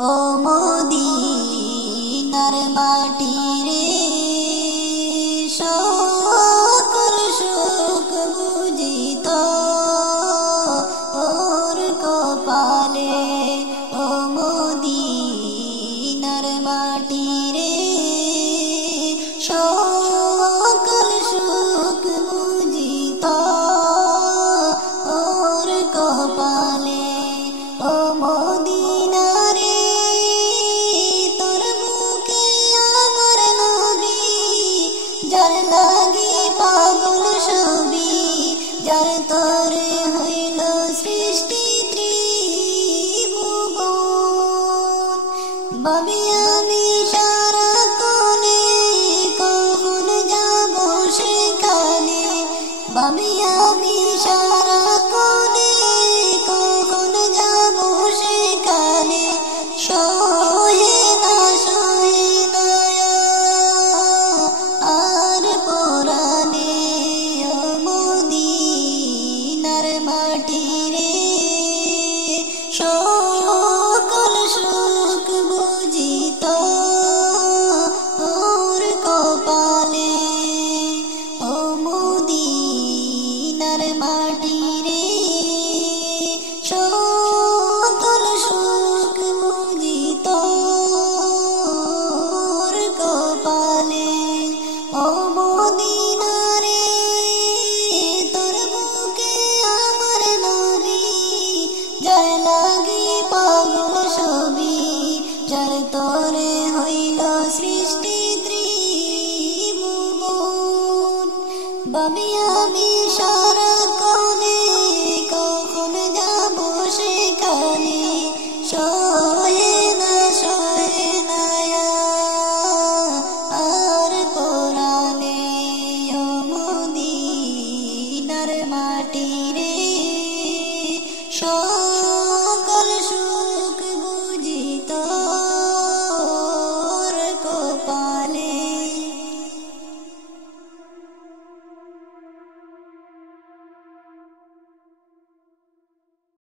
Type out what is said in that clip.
ও মদিনার মাটি রে সকল সুখ বুঝিত ওর কপালে। ও মদিনার মাটি রে সকল সুখ বুঝিত ওর কপালে। ও মদিনা রে তোর বুকে আমার নবী, যার লাগি পাগল সবি, যার তরে হইল সৃষ্টি ত্রিভুবন। ভাবি আমি সারাক্ষণে কখন যাব সেখানে, ভাবি আমি সারাক্ষণে কখন যাব সেখানে। সহে না আর পরাণে। ও মদিনার মাটি রে সকল সুখ বুঝিত ওর কপালে। ও মদিনার মাটি রে সকল সুখ বুঝিত ওর কপালে। ও মদিনা রে তোর বুকে আমার নবী, যার লাগি পাগল সবি, যার তরে